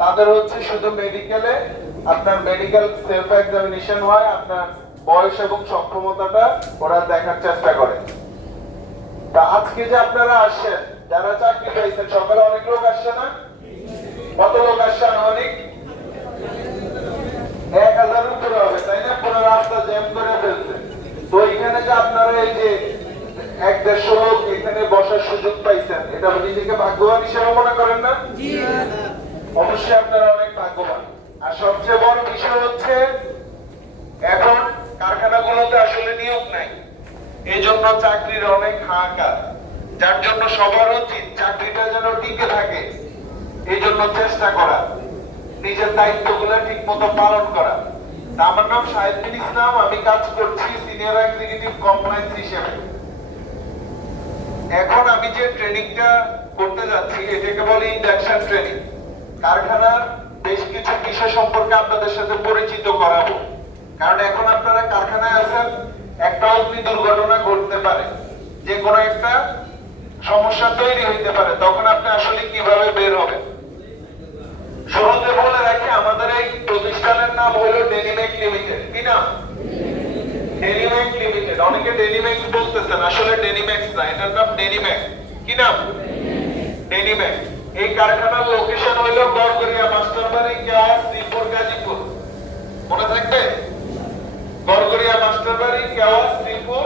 তাদের হচ্ছে শুধু মেডিকেলে আপনার মেডিকেল সেলফ এক্সামিনেশন হয়, আপনার বয়স এবং সক্ষমতাটা ওরা দেখার চেষ্টা করে। তা আজকে যে আপনারা আসছেন, যারা চাকরি পাইছেন, সকালে অনেক লোক আসছে না? কত লোক আসছেন অনেক এক হাজার উপরে হবে, তাই না? পুরো রাস্তা জ্যাম করে ফেলছে। তো এখানে যে আপনারা এই যে এক দেড়শো লোক এখানে বসার সুযোগ পাইছেন, এটা নিজেকে ভাগ্যবান হিসেবে মনে করেন না? অবশ্যই আপনারা অনেক ভাগ্যবান। আর সবচেয়ে বড় বিষয় হচ্ছে, এখন কারখানাগুলোতে আসলে নিয়োগ নাই। এই জন্য চাকরির অনেক হাহাকার, যার জন্য সবার উচিত চাকরিটা যেন টিকে থাকে। এই জন্য চেষ্টা করা, নিজের দায়িত্বগুলো ঠিক মতো পালন করা। আমার নাম শাহিদুল ইসলাম, আমি কাজ করছি সিনিয়র এক্সিকিউটিভ কমপ্লায়েন্স হিসেবে। এখন আমি যে ট্রেনিংটা করতে যাচ্ছি, এটাকে বলে ইন্ডাকশন ট্রেনিং কারখানার বেশ কিছু বিষয় সম্পর্কে আপনাদের সাথে পরিচিত করাবো। কারণ এখন আপনারা কারখানায় আছেন, একটা অগ্নি দুর্ঘটনা ঘটতে পারে, যে কোনো একটা সমস্যা তৈরি হইতে পারে, তখন আপনি আসলে কীভাবে বের হবেন? শুরুতে বলে রাখি, আমাদের এই প্রতিষ্ঠানের নাম হলো ডেনিমেক লিমিটেড কি নাম? ডেনিমেক লিমিটেড অনেকে ডেনিমেক্স বলতেছেন, আসলে ডেনিমেক্স না, এটার নাম ডেনিমেক কি নাম? ডেনিমেক এই কারখানার লোকেশন হলো গড়গড়িয়া মাস্টারবাড়ি কেওয়াস শ্রীপুর গাজীপুর। মনে থাকবে? গড়গড়িয়া মাস্টারবাড়ি কেওয়াস শ্রীপুর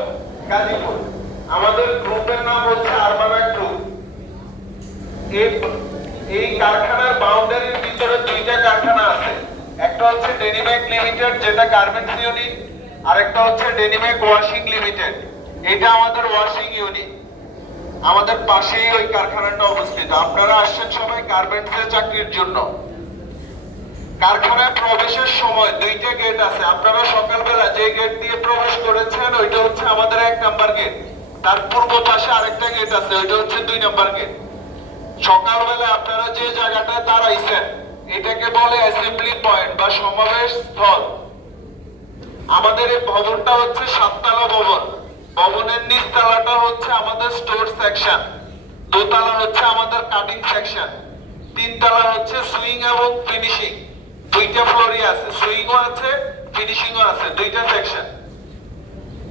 গাজীপুর। আমাদের গ্রুপের নাম হচ্ছে আরমানা গ্রুপ। এই কারখানার বাউন্ডারির ভিতরে দুইটা কারখানা আছে। একটা হচ্ছে ডেনিমেক লিমিটেড যেটা গার্মেন্টস ইউনিট আরেকটা হচ্ছে ডেনিমেক ওয়াশিং লিমিটেড এটা আমাদের ওয়াশিং ইউনিট আমাদের পাশেই ওই কারখানাটা অবস্থিত। আপনারা আসছেন সবাই গার্মেন্টস এর চাকরির জন্য। কারখানায় প্রবেশের সময় দুইটা গেট আছে। আপনারা সকালবেলা যে গেট দিয়ে প্রবেশ করেছেন, ওইটা হচ্ছে আমাদের এক নাম্বার গেট তার পূর্ব পাশে আরেকটা গেট আছে, ওইটা হচ্ছে দুই নাম্বার গেট সকালবেলা আপনারা যে জায়গাটায় দাঁড়াইছেন, এটাকে বলে অ্যাসেম্বলি পয়েন্ট বা সমাবেশ স্থল। আমাদের এই ভবনটা হচ্ছে সাততলা ভবন। ভবনের নিচতলাটা হচ্ছে আমাদের স্টোর সেকশন দোতলা হচ্ছে আমাদের কাটিং সেকশন তিনতলা হচ্ছে সুইং এবং ফিনিশিং দুইটা ফ্লোরই আছে সুইংও আছে ফিনিশিংও আছে, দুইটা সেকশন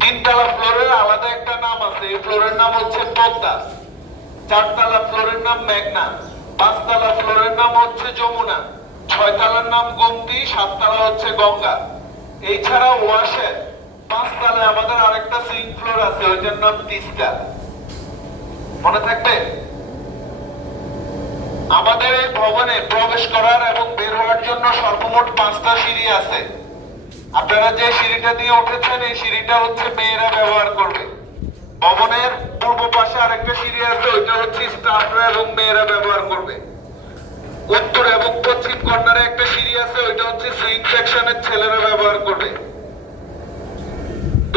তিনতলা ফ্লোরের আলাদা একটা নাম আছে, এই ফ্লোরের নাম হচ্ছে পদ্মা। চারতলা ফ্লোরের নাম মেঘনা, পাঁচতলা ফ্লোরের নাম হচ্ছে যমুনা, ছয়তলার নাম গোমতী, সাততলা হচ্ছে গঙ্গা। এছাড়া ওয়াশের পাঁচতলায় আমাদের আরেকটা সুইং ফ্লোর আছে ওইটার নাম তিস্তা মনে থাকবে? আমাদের এই ভবনে প্রবেশ করার এবং বের হওয়ার জন্য সর্বমোট পাঁচটা সিঁড়ি আছে। আপনারা যে সিঁড়িটা দিয়ে উঠেছেন, এই সিঁড়িটা হচ্ছে মেয়েরা ব্যবহার করবে। ভবনের পূর্ব পাশে আরেকটা সিঁড়ি আছে, ওইটা হচ্ছে স্টাফরা এবং মেয়েরা ব্যবহার করবে। উত্তর এবং পশ্চিম কর্নারে একটা সিঁড়ি আছে, ওইটা হচ্ছে সুইং সেকশনের ছেলেরা ব্যবহার করবে।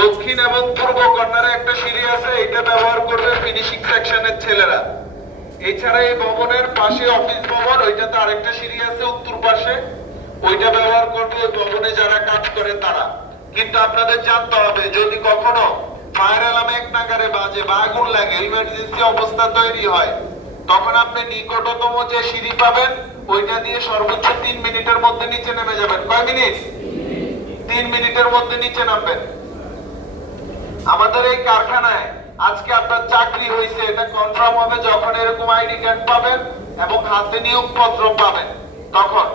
দক্ষিণ এবং পূর্ব কর্নারে একটা সিঁড়ি আছে, এটা ব্যবহার করবে ফিনিশিং সেকশনের ছেলেরা। এছাড়া এই ভবনের পাশে অফিস ভবন, ওইটাতে আরেকটা সিঁড়ি আছে উত্তর পাশে। ওইটা ব্যবহার করবে ওই ভবনে যারা কাজ করে তারা। কিন্তু আপনাদের জানতে হবে, যদি কখনো ফায়ার অ্যালার্ম এক নাগারে বাজে বা আগুন লাগে ইমার্জেন্সি অবস্থা তৈরি হয়, তখন আপনি নিকটতম যে সিঁড়ি পাবেন, ওইটা দিয়ে সর্বোচ্চ তিন মিনিটের মধ্যে নিচে নেমে যাবেন। কয় মিনিট? তিন মিনিটের মধ্যে নিচে নামবেন। আমাদের এই কারখানায় আজকে আপনার চাকরি হয়েছে, এটা কনফার্ম হবে যখন এরকম আইডি কার্ড পাবেন এবং হাতে নিয়োগ পত্র পাবেন, তখন।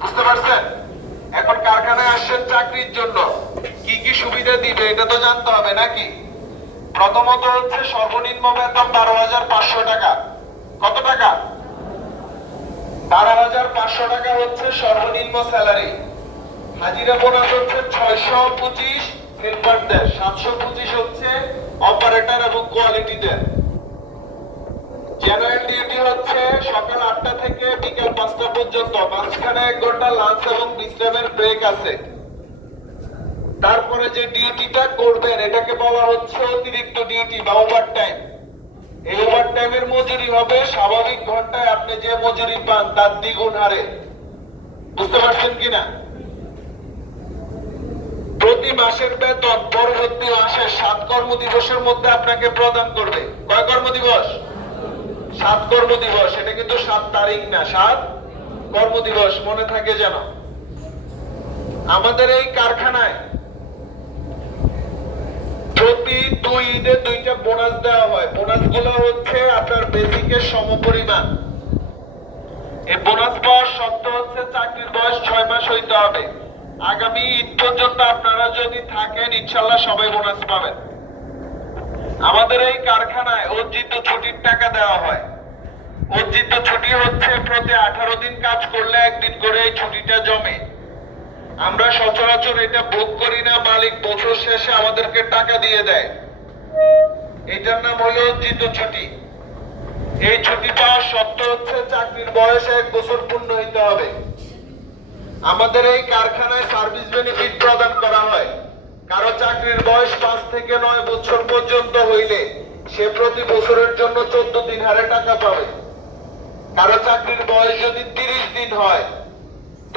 বুঝতে পারছেন? এখন কারখানায় আসছেন চাকরির জন্য, কি কি সুবিধা দিবে এটা তো জানতে হবে নাকি? প্রথমত হচ্ছে সর্বনিম্ন বেতন বারো হাজার পাঁচশো টাকা। কত টাকা? বারো হাজার পাঁচশো টাকা হচ্ছে সর্বনিম্ন স্যালারি। হাজিরা বোনাস হচ্ছে ছয়শো পঁচিশ হেল্পারদের সাতশো পঁচিশ হচ্ছে অপারেটর এবং কোয়ালিটিদের জেনারেল ডিউটি হচ্ছে সকাল আটটা থেকে পাঁচটা পর্যন্ত। মাঝখানে এক ঘণ্টা লাঞ্চ এবং বিশ্রামের ব্রেক আছে। তারপরে যে ডিউটিটা করবেন, এটাকে বলা হচ্ছে অতিরিক্ত ডিউটি বা ওভার টাইম এই ওভার টাইমের মজুরি হবে স্বাভাবিক ঘন্টায় আপনি যে মজুরি পান, তার দ্বিগুণ হারে। বুঝতে পারছেন কিনা? প্রতি মাসের বেতন পরবর্তী মাসের সাত কর্ম দিবসের মধ্যে আপনাকে প্রদান করবে। কয় কর্ম দিবস সাত কর্ম দিবস এটা কিন্তু সাত তারিখ না, সাত কর্ম দিবস মনে থাকে যেন। আমাদের এই কারখানায় প্রতি দুই ঈদে দুইটা বোনাস দেওয়া হয়। বোনাসগুলো হচ্ছে আপনার বেসিকের সমপরিমাণ। এই বোনাস পাওয়ার শর্ত হচ্ছে চাকরির বয়স ছয় মাস হইতে হবে। আগামী ঈদ পর্যন্ত আপনারা যদি থাকেন, ইনশাল্লাহ সবাই বোনাস পাবেন। আমাদের এই কারখানায় অর্জিত ছুটির টাকা দেওয়া হয়। অর্জিত ছুটি হচ্ছে প্রতি আঠারো দিন কাজ করলে একদিন করে এই ছুটিটা জমে। আমরা সচরাচর এটা ভোগ করি না, মালিক বছর শেষে আমাদেরকে টাকা দিয়ে দেয়। এটার নাম হলো অর্জিত ছুটি। এই ছুটি পাওয়ার শর্ত হচ্ছে চাকরির বয়স এক বছর পূর্ণ হইতে হবে। আমাদের এই কারখানায় সার্ভিস বেনিফিট প্রদান করা হয়। কারও চাকরির বয়স পাঁচ থেকে নয় বছর পর্যন্ত হইলে সে প্রতি বছরের জন্য চোদ্দ দিন হারে টাকা পাবে। কারও চাকরির বয়স যদি তিরিশ দিন হয়,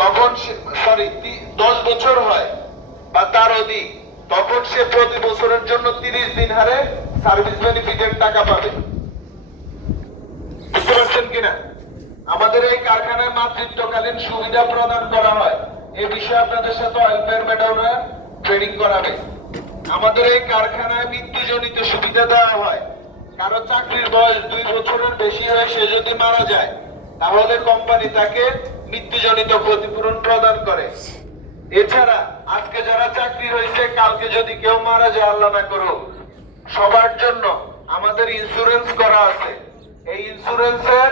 তখন সরি দশ বছর হয় বা তার অধিক, তখন সে প্রতি বছরের জন্য তিরিশ দিন হারে সার্ভিস বেনিফিটের টাকা পাবে। বুঝতে পারছেন কিনা? আমাদের এই কারখানায় মাতৃত্বকালীন সুবিধা প্রদান করা হয়। এই বিষয়ে আপনাদের সাথে ওয়েলফেয়ার ম্যাডামরা ট্রেনিং করাবে। আমাদের এই কারখানায় মৃত্যুজনিত সুবিধা দেওয়া হয়। কারও চাকরির বয়স দুই বছরের বেশি হয়ে সে যদি মারা যায়, তাহলে কোম্পানি তাকে মৃত্যুজনিত ক্ষতিপূরণ প্রদান করে। এছাড়া আজকে যারা চাকরি হয়েছে কালকে যদি কেউ মারা যায়, আল্লাহ না করুক, সবার জন্য আমাদের ইন্স্যুরেন্স করা আছে। এই ইন্স্যুরেন্সের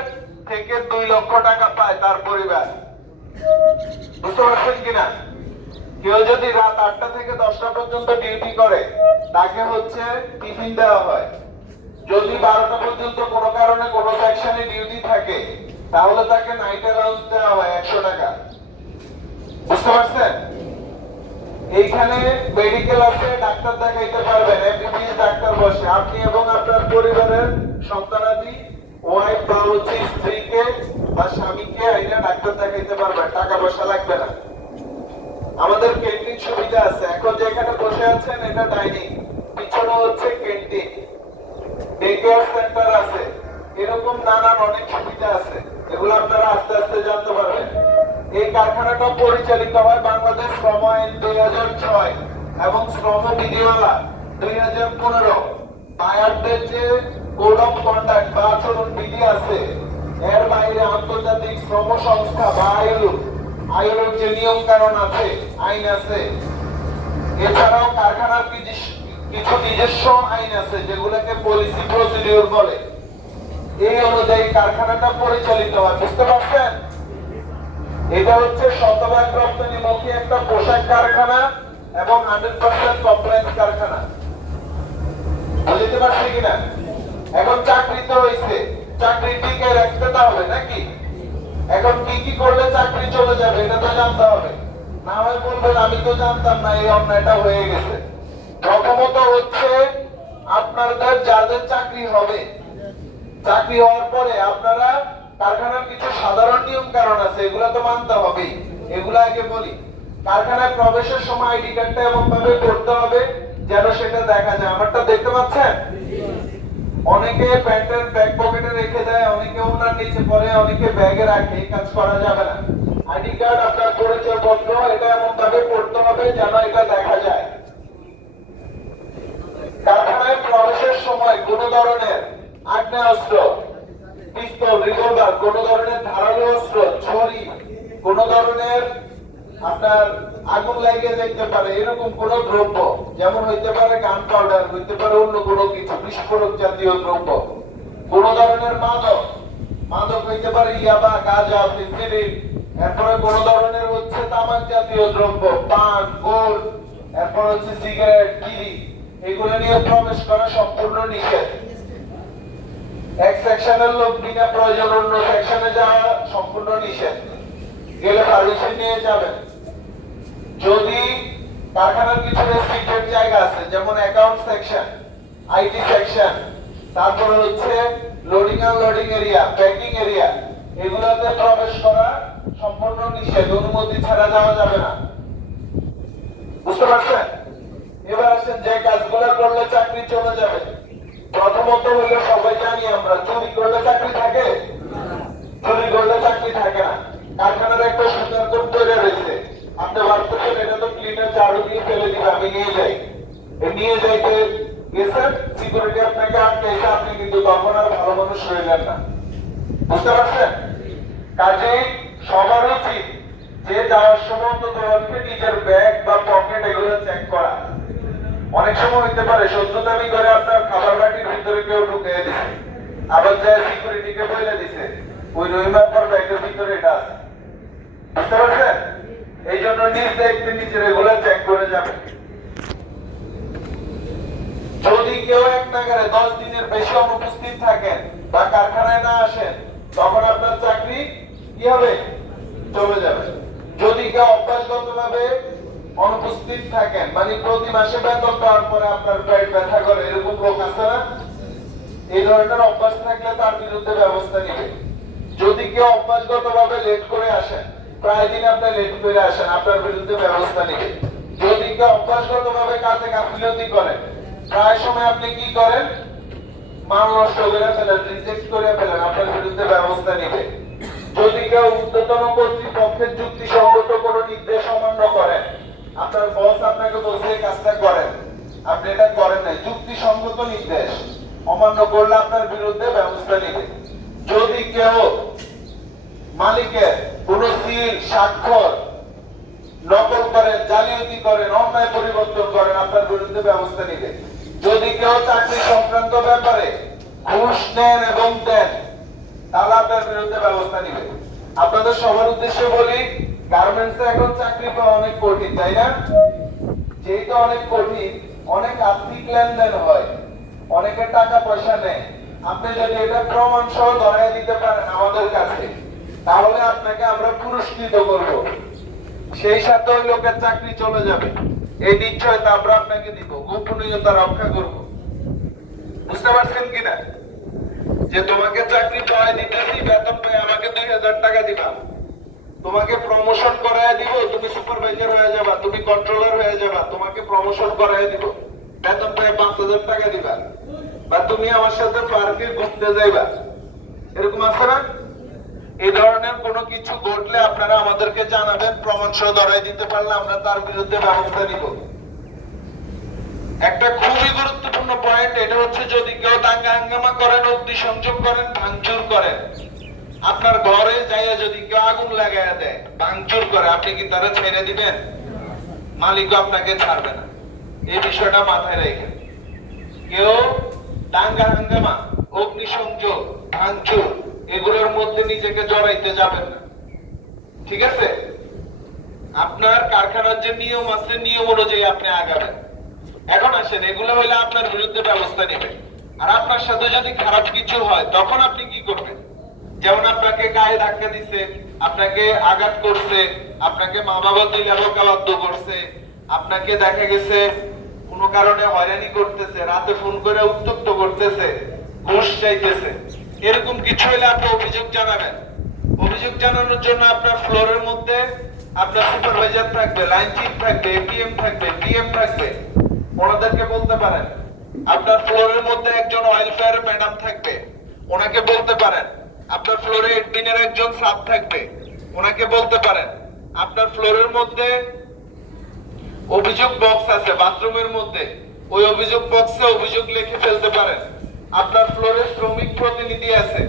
থেকে দুই লক্ষ টাকা পায় তার পরিবার। বুঝতে পারছেন কিনা? কেউ যদি রাত আটটা থেকে দশটা পর্যন্ত ডিউটি করে, তাকে হচ্ছে টিফিন দেওয়া হয়। যদি বারোটা পর্যন্ত কোনো কারণে কোনো সেকশনে ডিউটি থাকে, তাহলে তাকে নাইট অ্যালাউন্স দেওয়া হয় একশো টাকা। বুঝতে পারছেন? এইখানে মেডিকেল আছে ডাক্তার দেখাইতে পারবেন এমবিবিএস ডাক্তার বসে। আপনি এবং আপনার পরিবারের সন্তানাদি ওয়াইফ বা এরকম নানান অনেক সুবিধা আছে। এগুলো আপনারা আস্তে আস্তে জানতে পারবেন। এই কারখানাটা পরিচালিত শ্রম দুই হাজার ছয় এবং শ্রম বিধিমালা দুই হাজার পনেরো। বায়ারদের যে কোড অফ কন্ডাক্ট বা আচরণ বিধি আছে। এর বাইরে আন্তর্জাতিক শ্রম সংস্থা বা আইলু আইলুর যে নিয়ম কারণ আছে, আইন আছে। এছাড়াও কারখানার কিছু নিজস্ব আইন আছে, যেগুলোকে পলিসি প্রসিডিউর বলে। এই অনুযায়ী কারখানাটা পরিচালিত হয়, বুঝতে পারছেন? এটা হচ্ছে শতভাগ রপ্তানিমুখী একটা পোশাক কারখানা এবং হান্ড্রেড পার্সেন্ট কমপ্লেন্স কারখানা বুঝতে পারছি কিনা এখন চাকরি তো হয়েছে চাকরি টিকে রাখতে তো হবে নাকি এখন কি কি করলে চাকরি চলে যাবে, এটা তো জানতে হবে। না হয় বলবেন, আমি তো জানতাম না, এই অন্যায়টা হয়ে গেছে। প্রথমত হচ্ছে আপনাদের যাদের চাকরি হবে, চাকরি হওয়ার পরে আপনারা কারখানার কিছু সাধারণ নিয়ম কারণ আছে, এগুলা তো মানতে হবেই এগুলা আগে বলি। কারখানায় প্রবেশের সময় আইডি কার্ডটা এমন ভাবে করতে হবে, যেন সেটা দেখা যায়। আমারটা দেখতে পাচ্ছেন? অনেকে প্যান্টের ব্যাক পকেটে রেখে দেয়, অনেকে ওনার নিচে পরে অনেকে ব্যাগে রাখে কাজ করা যাবে না। আইডি কার্ড আপনার পরিচয় পত্র, এটা এমন ভাবে করতে হবে যেন এটা দেখা যায়। কারখানায় প্রবেশের সময় কোন ধরনের আগ্নেয়াস্ত্র পিস্তল রিভলভার কোন ধরনের ধারালো অস্ত্র, ছুরি, কোন ধরনের আপনার আগুন লাগিয়ে দেখতে পারে, এরকম কোন দ্রব্য, যেমন হইতে পারে গান পাউডার হইতে পারে অন্য কোনো কিছু, বিস্ফোরক জাতীয় দ্রব্য। কোন ধরনের মাদক মাদক হইতে পারে ইয়াবা, গাঁজা ফিনসিডিন এরপরে কোন ধরনের হচ্ছে তামাক জাতীয় দ্রব্য, পান গোল এরপর হচ্ছে সিগারেট বিড়ি, এগুলো নিয়ে প্রবেশ করা সম্পূর্ণ নিষেধ। এক সেকশনের লোক বিনা প্রয়োজন অন্য সেকশনে যাওয়া সম্পূর্ণ নিষেধ। গেলে পারমিশন নিয়ে যাবেন। যদি কারখানার কিছু রেস্ট্রিক্টেড জায়গা আছে, যেমন অ্যাকাউন্ট সেকশন আইটি সেকশন তারপরে হচ্ছে loading unloading area packing area এগুলোতে প্রবেশ করা সম্পূর্ণ নিষেধ, অনুমতি ছাড়া যাওয়া যাবে না। বুঝতে পারছেন? এবার আসেন যে কাজগুলো করলে চাকরি চলে যাবে। প্রথমত হইলে সবাই জানি আমরা, চুরি করলে চাকরি থাকে? চুরি করলে চাকরি থাকে না। কারখানার একটা সুন্দর তৈরি রয়েছে আপনি ভাবতেছেন এটা তো ক্লিনার ঝাড়ু দিয়ে ফেলে দিবে আমি নিয়ে যাই। নিয়ে যাইতে গেছেন সিকিউরিটি আপনাকে আটকাইছে, আপনি কিন্তু তখন আর ভালো মানুষ রইলেন না। বুঝতে পারছেন? কাজেই সবার উচিত যে যাওয়ার সময় অন্তত পক্ষে নিজের ব্যাগ বা পকেট এগুলো চেক করা। অনেক সময় হইতে পারে, শত্রুতামি করে আপনার খাবার বাটির ভিতরে কেউ ঢুকিয়ে দিছে। আবার যায় সিকিউরিটিকে বলে দিছে। ওই রহিমার পর ব্যাগের ভিতরে এটা আছে। বুঝতে পারছেন? জন্য নিজ দায়িত্বে নিজের এগুলো চেক করে যাবেন যদি কেউ এক নাগারে দশ দিনের বেশি অনুপস্থিত থাকেন বা কারখানায় না আসেন তখন আপনার চাকরি কি হবে? চলে যাবে। যদি কেউ অভ্যাসগত অনুপস্থিত থাকেন মানে প্রতি মাসে বেতন পাওয়ার পরে আপনার পেট ব্যথা করে, এরকম লোক আছে না? এই ধরনের অভ্যাস থাকলে তার বিরুদ্ধে ব্যবস্থা নিবে। যদি কেউ অভ্যাসগত ভাবে লেট করে আসেন প্রায় দিন আপনি লেট করে আসেন, আপনার বিরুদ্ধে ব্যবস্থা নিবে যদি কেউ অভ্যাসগত ভাবে কাজে গাফিলতি করেন প্রায় সময় আপনি কি করেন? মান নষ্ট করে ফেলেন রিজেক্ট করে ফেলেন, আপনার বিরুদ্ধে ব্যবস্থা নিবে যদি কেউ উদ্যতন কর্তৃপক্ষের যুক্তিসঙ্গত কোনো নির্দেশ অমান্য করেন। আপনার বস আপনাকে বলছে কাজটা করেন। আপনি এটা করেন নাই। যুক্তিসঙ্গত নির্দেশ অমান্য করলে আপনার বিরুদ্ধে ব্যবস্থা নিবে যদি কেউ মালিকের কোন সিল স্বাক্ষর নকল করেন, জালিয়াতি করেন, অন্যায় পরিবর্তন করেন, আপনার বিরুদ্ধে ব্যবস্থা নিবে। যদি কেউ চাকরি সংক্রান্ত ব্যাপারে ঘুষ নেন এবং দেন, তাহলে আপনার বিরুদ্ধে ব্যবস্থা নিবে। আপনাদের সবার উদ্দেশ্যে বলি গার্মেন্টসে এখন চাকরি পাওয়া অনেক কঠিন, তাই না? যেহেতু অনেক কঠিন, অনেক আর্থিক লেনদেন হয় অনেকে টাকা পয়সা নেয় আপনি যদি এটা প্রমাণ সহ ধরাই দিতে পারেন আমাদের কাছে। তাহলে আপনাকে আমরা পুরস্কৃত করব। সেই সাথে ওই লোকের চাকরি চলে যাবে। এই নিশ্চয়তা আমরা আপনাকে দিব, গোপনীয়তা রক্ষা করব। বুঝতে পারছেন কিনা? যে তোমাকে চাকরি পাওয়াই দিতেছি, বেতন পাই আমাকে দুই হাজার টাকা দিবা। তোমাকে প্রমোশন করায় দিব, তুমি সুপারভাইজার হয়ে যাবা, তুমি কন্ট্রোলার হয়ে যাবা, তোমাকে প্রমোশন করায় দিব। বেতন পাই পাঁচ হাজার টাকা দিবা। বা তুমি আমার সাথে পার্কে ঘুরতে যাইবা। এরকম আছে না? এই ধরনের কোনো কিছু ঘটলে আপনারা আমাদেরকে জানাবেন, প্রমাণ সহ ধরাই দিতে পারলে আমরা তার বিরুদ্ধে ব্যবস্থা নিব। একটা খুবই গুরুত্বপূর্ণ পয়েন্ট এটা হচ্ছে যদি কেউ দাঙ্গা হাঙ্গামা করেন অগ্নিসংযোগ করেন, ভাঙচুর করেন, আপনার ঘরে যাইয়া যদি কেউ আগুন লাগাইয়া দেয়, ভাঙচুর করে, আপনি কি তারা ছেড়ে দিবেন? মালিকও আপনাকে ছাড়বে না। এই বিষয়টা মাথায় রেখে। কেউ দাঙ্গা হাঙ্গামা অগ্নিসংযোগ ভাঙচুর এগুলোর মধ্যে নিজেকে জড়াইতে যাবেন না। ঠিক আছে? আপনার কারখানার যে নিয়ম আছে, নিয়ম অনুযায়ী আপনি আগাবেন। এখন আসেন, এগুলো হইলে আপনার বিরুদ্ধে ব্যবস্থা নেবে আর আপনার সাথে যদি খারাপ কিছু হয়, তখন আপনি কি করবেন? যেমন আপনাকে গায়ে ধাক্কা দিছে, আপনাকে আঘাত করছে, আপনাকে মা বাবা তুলে বকাবাদ্য করছে, আপনাকে দেখা গেছে কোনো কারণে হয়রানি করতেছে, রাতে ফোন করে উত্তপ্ত করতেছে, ঘুষ চাইতেছে। এরকম কিছু হলে আপনি অভিযোগ জানাবেন। অভিযোগ জানানোর জন্য আপনার ফ্লোরের মধ্যে আপনার সুপারভাইজার থাকবে, লাইন চিফ থাকবে এপিএম থাকবে পিএম থাকবে, ওনাদেরকে বলতে পারেন। আপনার ফ্লোরের মধ্যে একজন ওয়েলফেয়ার ম্যাডাম থাকবে, ওনাকে বলতে পারেন। আপনার ফ্লোরে এডমিনের একজন সাব থাকবে, ওনাকে বলতে পারেন। আপনার ফ্লোরের মধ্যে অভিযোগ বক্স আছে, বাথরুমের মধ্যে। ওই অভিযোগ বক্সে অভিযোগ লিখে ফেলতে পারেন। আপনার ফ্লোরে শ্রমিক প্রতিনিধি আছে।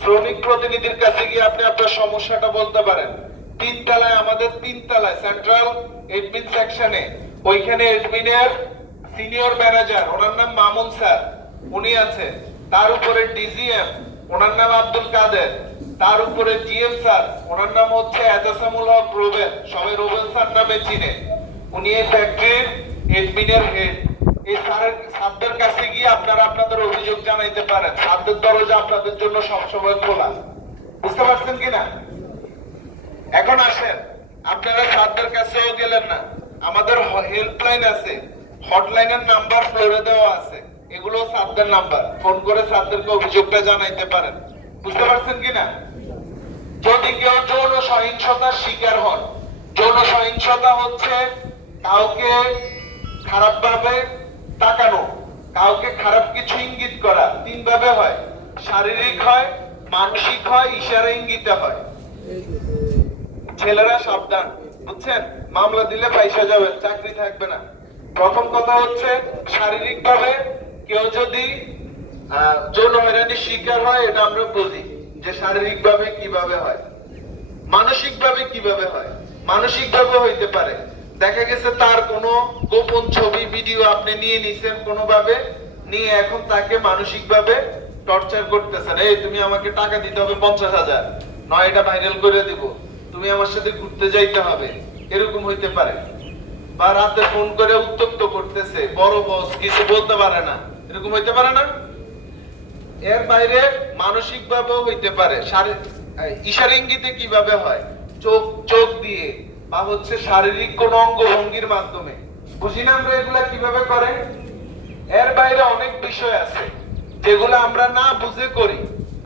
শ্রমিক প্রতিনিধির কাছে গিয়ে আপনি আপনার সমস্যাটা বলতে পারেন। তিন তলায় আমাদের তিন তলায় সেন্ট্রাল এডমিন সেকশনে ওইখানে এডমিনের সিনিয়র ম্যানেজার ওনার নাম মামুন স্যার, উনি আছে। তার উপরে ডিজিএম ওনার নাম আব্দুল কাদের। তার উপরে জিএম স্যার, ওনার নাম হচ্ছে এজাসামুল হক রোবেন সবাই রোবেন স্যার নামে চিনে। উনি এই ফ্যাক্টরির এডমিনের হেড এই স্যারদের কাছে গিয়ে আপনারা আপনাদের অভিযোগ জানাইতে পারেন। স্যারদের দরজা আপনাদের জন্য সবসময় খোলা। বুঝতে পারছেন কিনা? এখন আসেন। আপনারা স্যারদের কাছেও গেলেন না। আমাদের হেল্পলাইন আছে। হটলাইনের নাম্বার ফ্লোরে দেওয়া আছে। এগুলো স্যারদের নাম্বার ফোন করে স্যারদেরকে অভিযোগটা জানাইতে পারেন। বুঝতে পারছেন কিনা? যদি কেউ যৌন সহিংসতার শিকার হন, যৌন সহিংসতা হচ্ছে কাউকে খারাপ ভাবে তাকানো। কাউকে খারাপ কিছু ইঙ্গিত করা তিন ভাবে হয়। শারীরিক হয়, মানসিক হয়, ইশারা ইঙ্গিতে হয়। ছেলেরা সাবধান, বুঝছেন? মামলা দিলে পয়সা যাবে, চাকরি থাকবে না। প্রথম কথা হচ্ছে শারীরিক ভাবে কেউ যদি যৌন হয়রানির শিকার হয়, এটা আমরা বুঝি যে শারীরিক ভাবে কীভাবে হয়। মানসিক ভাবে কীভাবে হয়? মানসিক ভাবে হইতে পারে। দেখা গেছে তার কোনো গোপন ছবি, ভিডিও আপনি নিয়ে নিছেন কোনো ভাবে নিয়ে এখন তাকে মানসিক ভাবে টর্চার করতেছেন। এই, তুমি আমাকে টাকা দিতে হবে পঞ্চাশ হাজার, নয় এটা ভাইরাল করে দিব। তুমি আমার সাথে ঘুরতে যাইতে হবে। এরকম হইতে পারে। বা রাতে ফোন করে উত্তপ্ত করতেছে, বড় বস কিছু বলতে পারে না। এরকম হইতে পারে না? এর বাইরে মানসিক ভাবেও হইতে পারে। শারী- এই ইঙ্গিতে কীভাবে হয়? চোখ চোখ দিয়ে। বা হচ্ছে শারীরিক কোন অঙ্গভঙ্গির মাধ্যমে। বুঝি না আমরা এগুলা কীভাবে করে এর বাইরে অনেক বিষয় আছে, যেগুলো আমরা না বুঝে করি,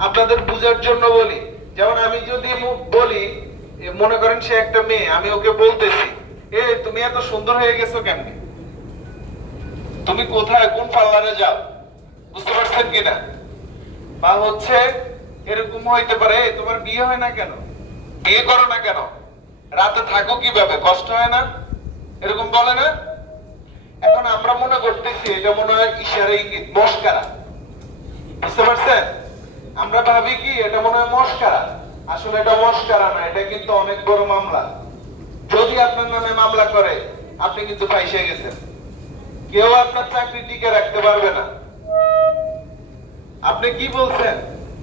আপনাদের বুঝার জন্য বলি। যেমন আমি যদি বলি মনে করেন সে একটা মেয়ে, আমি ওকে বলতেছি, এ, তুমি এত সুন্দর হয়ে গেছো কেমনে তুমি কোথায়? কোন পার্লারে যাও? বুঝতে পারছেন কিনা বা হচ্ছে এরকম হইতে পারে তোমার বিয়ে হয় না কেন? বিয়ে করো না কেন? রাতে থাকো কীভাবে? কষ্ট হয় না? এরকম বলে না? এখন আমরা মনে করতেছি, এটা মনে হয় ইশারা ইঙ্গিত মস্কারা। বুঝতে পারছেন? আমরা ভাবি কি, এটা মনে হয় মস্কারা। আসলে এটা মস্কারা না, এটা কিন্তু অনেক বড় মামলা। যদি আপনার নামে মামলা করে, আপনি কিন্তু ফাইসে গেছেন। কেউ আপনার চাকরি টিকে রাখতে পারবে না। আপনি কি বলছেন?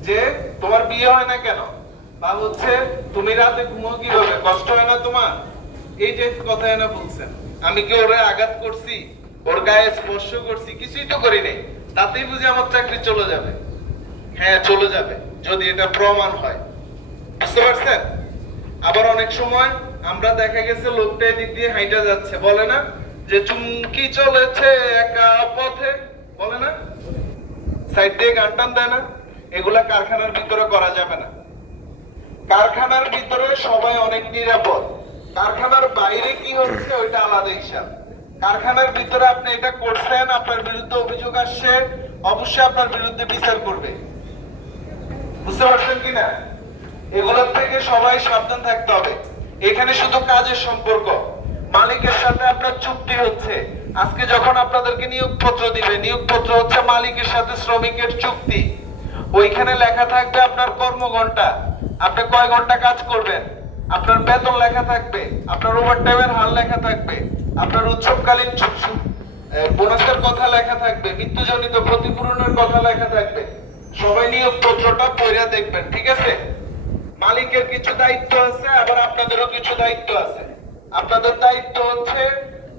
যে তোমার বিয়ে হয় না কেন? বা হচ্ছে, তুমি রাতে ঘুমো কীভাবে? কষ্ট হয় না তোমার? এই যে কথা বলছেন। আমি কি ওরে আঘাত করছি? ওর গায়ে স্পর্শ করছি? কিছুই তো করি নাই। তাতেই বুঝি আমার চাকরি চলে যাবে। হ্যাঁ চলে যাবে, যদি এটা প্রমাণ হয়। বুঝতে পারছেন? আবার অনেক সময় আমরা দেখা গেছে লোকটা এদিক দিয়ে হাইটা যাচ্ছে। বলে না যে, চুমকি চলেছে একা পথে? বলে না? সাইড দিয়ে গান টান দেয় না? এগুলা কারখানার ভিতরে করা যাবে না। কারখানার ভিতরে সবাই অনেক নিরাপদ। কারখানার বাইরে কি হচ্ছে, ওইটা আলাদা হিসাব। কারখানার ভিতরে আপনি এটা করছেন, আপনার বিরুদ্ধে অভিযোগ আসছে, অবশ্যই আপনার বিরুদ্ধে বিচার করবে। বুঝতে পারছেন কিনা? এগুলোর থেকে সবাই সাবধান থাকতে হবে। এখানে শুধু কাজের সম্পর্ক। মালিকের সাথে আপনার চুক্তি হচ্ছে। আজকে যখন আপনাদেরকে নিয়োগপত্র দিবে, নিয়োগপত্র হচ্ছে মালিকের সাথে শ্রমিকের চুক্তি। ওইখানে লেখা থাকবে আপনার কর্মঘন্টা আপনি কয় ঘণ্টা কাজ করবেন? আপনার বেতন লেখা থাকবে, আপনার ওভারটাইমের হার লেখা থাকবে, আপনার উৎসবকালীন বোনাসের কথা লেখা থাকবে, মৃত্যুজনিত ক্ষতিপূরণের কথা লেখা থাকবে। সবাই নিয়োগপত্রটা পড়ে দেখবেন, ঠিক আছে? মালিকের কিছু দায়িত্ব আছে, আবার আপনাদেরও কিছু দায়িত্ব আছে। আপনাদের দায়িত্ব হচ্ছে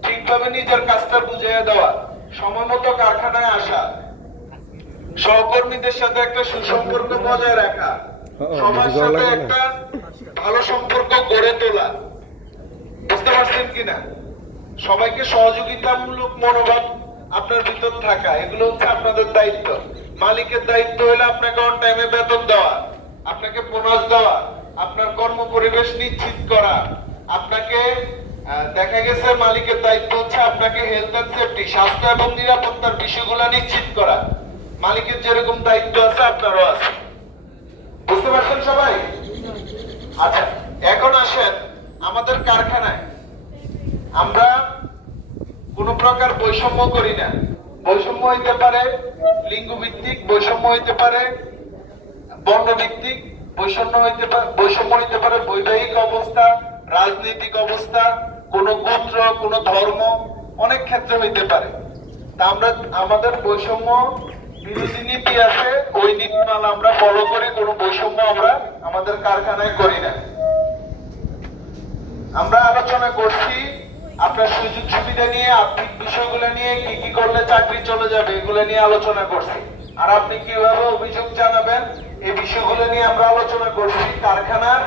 ঠিকভাবে নিজের কাজটা বুঝিয়ে দেওয়া সময় কারখানায় আসা, সহকর্মীদের সাথে একটা সুসম্পর্ক বজায় রাখা সবার সাথে একটা ভালো সম্পর্ক গড়ে তোলা। বুঝতে পারছেন কিনা? সবাইকে সহযোগিতামূলক মনোভাব আপনার ভিতর থাকা এগুলো হচ্ছে আপনাদের দায়িত্ব। মালিকের দায়িত্ব হলো আপনাকে অন টাইমে বেতন দেওয়া আপনাকে বোনাস দেওয়া আপনার কর্ম পরিবেশ নিশ্চিত করা। আপনাকে দেখা গেছে মালিকের দায়িত্ব হচ্ছে আপনাকে হেলথ এন্ড সেফটি স্বাস্থ্য এবং নিরাপত্তার বিষয়গুলো নিশ্চিত করা। মালিকের যেরকম দায়িত্ব আছে আপনারও আছে। বুঝতে পারছেন সবাই? আচ্ছা এখন আসেন আমাদের কারখানায়। আমরা কোন প্রকার বৈষম্য করি না। বৈষম্য হইতে পারে লিঙ্গ ভিত্তিক বৈষম্য হইতে পারে বর্ণ ভিত্তিক বৈষম্য হইতে পারে বৈষম্য হইতে পারে বৈবাহিক অবস্থা, রাজনৈতিক অবস্থা, কোন গোত্র, কোন ধর্ম, অনেক ক্ষেত্রে হইতে পারে। তা আমরা আমাদের বৈষম্য বিরোধী আছে, ওই নীতিমালা আমরা ফলো করে, কোনো বৈষম্য আমরা আমাদের কারখানায় করি না। আমরা আলোচনা করছি আপনার সুযোগ সুবিধা নিয়ে, আর্থিক বিষয়গুলো নিয়ে, কি কি করলে চাকরি চলে যাবে, এগুলো নিয়ে আলোচনা করছি। আর আপনি কীভাবে অভিযোগ জানাবেন, এই বিষয়গুলো নিয়ে আমরা আলোচনা করছি, কারখানার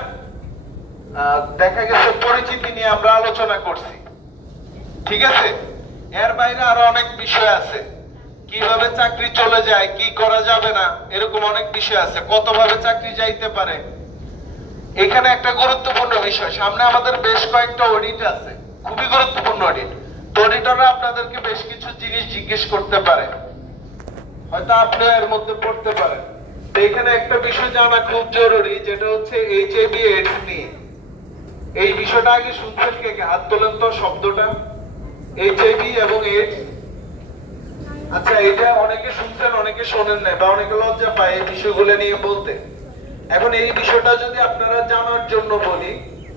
দেখা গেছে পরিচিতি নিয়ে আমরা আলোচনা করছি। ঠিক আছে? এর বাইরে আরও অনেক বিষয় আছে। কীভাবে চাকরি চলে যায়, কি করা যাবে না, এরকম অনেক বিষয় আছে। কতভাবে চাকরি যাইতে পারে? এখানে একটা গুরুত্বপূর্ণ বিষয়। সামনে আমাদের বেশ কয়েকটা অডিট আছে। খুবই গুরুত্বপূর্ণ অডিট তো অডিটররা আপনাদেরকে বেশ কিছু জিনিস জিজ্ঞেস করতে পারে। হয়তো আপনি এর মধ্যে পড়তে পারেন। তো এখানে একটা বিষয় জানা খুব জরুরি, যেটা হচ্ছে এইচআইভি এইডস নিয়ে। এই বিষয়টা আগে শুনছেন কে হাত তোলেন তো শব্দটা। এইচআইভি এবং এইডস আচ্ছা এটা অনেকে শুনছেন, অনেকে শোনেন না বা অনেকে লজ্জা পায় এই বিষয়গুলো নিয়ে বলতে। এখন এই বিষয়টা যদি আপনারা জানার জন্য বলি,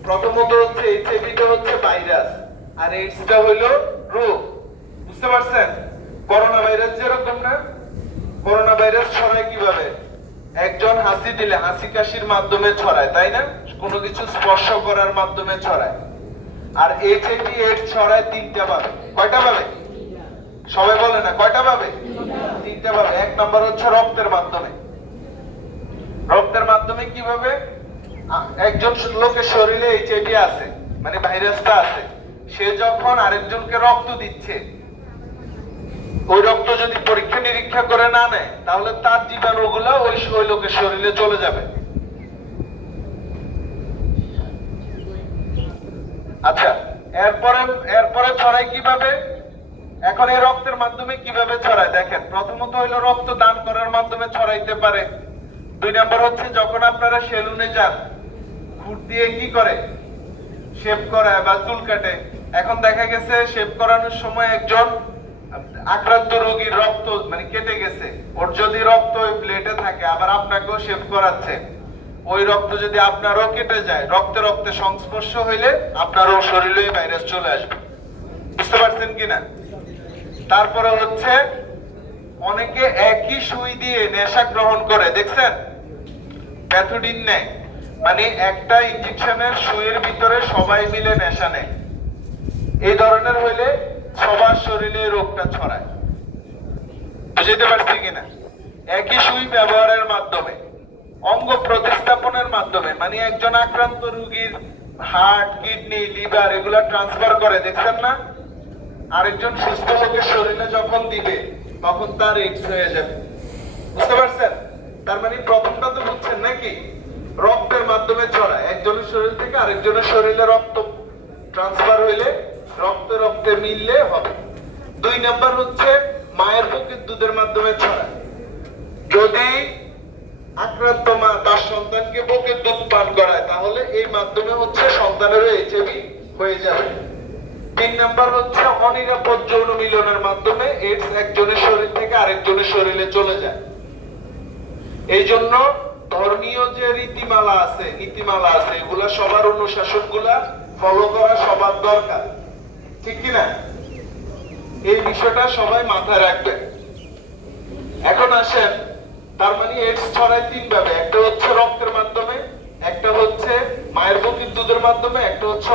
প্রথমত হচ্ছে এইচআইভিটা হচ্ছে ভাইরাস, আর এইডসটা হইল রোগ। বুঝতে পারছেন? করোনা ভাইরাস যেরকম না করোনা ভাইরাস ছড়ায় কীভাবে? একজন হাসি দিলে হাসি কাশির মাধ্যমে ছড়ায়, তাই না? কোনো কিছু স্পর্শ করার মাধ্যমে ছড়ায়। আর এইচআইভি এইডস ছড়ায় তিনটা ভাবে। কয়টা ভাবে? সবাই বলে না, কয়টা ভাবে তিনটা ভাবে এক নাম্বার হচ্ছে রক্তের মাধ্যমে। রক্তের মাধ্যমে কীভাবে? একজন লোকের শরীরে এইচআইভি আছে মানে ভাইরাসটা আছে, সে যখন আরেকজনকে রক্ত দিচ্ছে, ওই রক্ত যদি পরীক্ষা নিরীক্ষা করে না নেয়, তাহলে তার জীবাণুগুলো ওই ওই লোকের শরীরে চলে যাবে। আচ্ছা এরপরে এরপরে ছড়ায় কীভাবে? এখন এই রক্তের মাধ্যমে কীভাবে ছড়ায়? দেখেন, প্রথমত হইল রক্ত দান করার মাধ্যমে ছড়াইতে পারে। দুই নাম্বার হচ্ছে, যখন আপনারা সেলুনে যান খুঁট দিয়ে কি করে? শেভ করায় বা চুল কাটে। এখন দেখা গেছে শেভ করানোর সময় একজন আক্রান্ত রোগীর রক্ত মানে কেটে গেছে। ওর যদি রক্ত ওই প্লেটে থাকে, আবার আপনাকেও শেভ করাচ্ছে। ওই রক্ত যদি আপনারও কেটে যায়, রক্তে রক্তে সংস্পর্শ হইলে আপনারও শরীরে ভাইরাস চলে আসবে। বুঝতে পারছেন কিনা? তারপরে হচ্ছে অনেকে একই সুই দিয়ে নেশা গ্রহণ করে, দেখছেন? প্যাথোডিন নেয় মানে একটা ইনজেকশনের সুইয়ের ভিতরে সবাই মিলে নেশা নেয়। এই ধরনের হইলে সবার শরীরে রোগটা ছড়ায়। বুঝতে পারছি কিনা? একই সুই ব্যবহারের মাধ্যমে, অঙ্গ প্রতিস্থাপনের মাধ্যমে মানে একজন আক্রান্ত রুগীর হার্ট কিডনি লিভার এগুলা ট্রান্সফার করে, দেখছেন না? আরেকজন সুস্থ লোকের শরীরে যখন দিবে, তখন তার এইডস হয়ে যাবে। বুঝতে পারছেন? তার মানে প্রথমটা তো বুঝছেন নাকি? রক্তের মাধ্যমে ছড়ায়। একজনের শরীর থেকে আরেকজনের শরীরে রক্ত ট্রান্সফার হইলে রক্তে রক্তে মিললে হবে। দুই নাম্বার হচ্ছে মায়ের বুকের দুধের মাধ্যমে ছড়ায়। যদি আক্রান্ত মা তার সন্তানকে বুকের দুধ পান করায়, তাহলে এই মাধ্যমে হচ্ছে সন্তানেরও এইচআইভি হয়ে যাবে। তিন নাম্বার হচ্ছে অনিরাপদ যৌন মিলনের মাধ্যমে এইডস একজনের শরীর থেকে আরেকজনের শরীরে চলে যায়। এই জন্য ধর্মীয় যে রীতিমালা আছে, নীতিমালা আছে, এগুলা সবার অনুশাসনগুলা ফলো করা সবার দরকার। ঠিক কিনা? এই বিষয়টা সবাই মাথায় রাখবে। এখন আসেন, তার মানে এইডস ছড়ায় তিন ভাবে। একটা হচ্ছে রক্তের মাধ্যমে, একটা হচ্ছে মায়ের বুকের দুধের মাধ্যমে, একটা হচ্ছে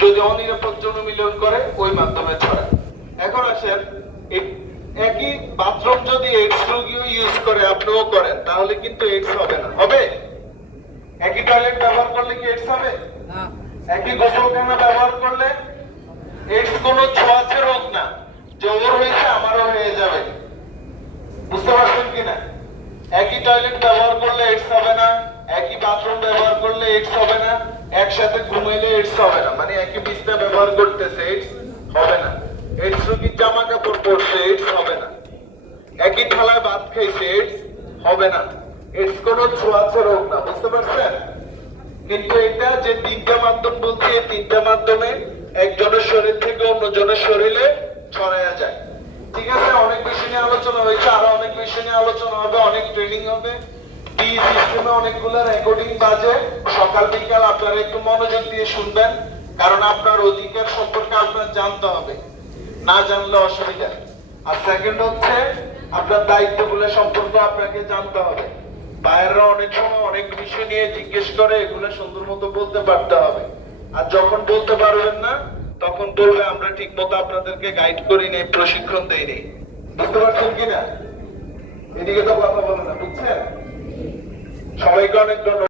যদি অনিরাপদ যৌন মিলন করে ওই মাধ্যমে ছড়ায়। এখন আসেন একই বাথরুম যদি এইডস রোগীও ইউজ করে আপনিও করেন তাহলে কিন্তু এইডস হবে না। হবে? একই টয়লেট ব্যবহার করলে কি এইডস হবে? একই গোসলখানা ব্যবহার করলে এইডস কোনো ছোঁয়াচে রোগ না। যে ওর হয়েছে আমারও হয়ে যাবে। বুঝতে পারছেন কিনা? একই টয়লেট ব্যবহার করলে এইডস হবে না। একই বাথরুম ব্যবহার করলে এইডস হবে না, একসাথে ঘুমাইলে এইডস হবে না। মানে একই বিছনা ব্যবহার করতেছে এইডস হবে না। এইডস রোগীর জামা কাপড় পরছে এইডস হবে না। একই থালায় ভাত খাইছে এইডস হবে না। এইডস কোনো ছোঁয়াচে রোগ না, বুঝতে পারছেন? কিন্তু এটা যে তিনটা মাধ্যম বলছি, এই তিনটা মাধ্যমে একজনের শরীর থেকে অন্যজনের শরীরে ছড়ায়া যায়। ঠিক আছে, অনেক বিষয় নিয়ে আলোচনা হয়েছে, আরও অনেক বিষয় নিয়ে আলোচনা হবে, অনেক ট্রেনিং হবে। টি সিস্টেমে অনেকগুলো রেকর্ডিং বাজে। সকাল বিকাল আপনারা একটু মনোযোগ দিয়ে শুনবেন, কারণ আপনার অধিকার সম্পর্কে আপনার জানতে হবে। না জানলে অসুবিধা। আর সেকেন্ড হচ্ছে, আপনার দায়িত্বগুলো সম্পর্কে আপনাকে জানতে হবে। বাইরেরা অনেক সময় অনেক বিষয় নিয়ে জিজ্ঞেস করে, এগুলো সুন্দর মতো বলতে পারতে হবে। আর যখন বলতে পারবেন না, তখন বলবে, আমরা ঠিক মতো আপনাদেরকে গাইড করি নাই প্রশিক্ষণ দেয়নি বুঝতে পারছেন কিনা? এদিকে তো কথা বলে না, বুঝছেন? সবাইকে অনেক ধন্যবাদ।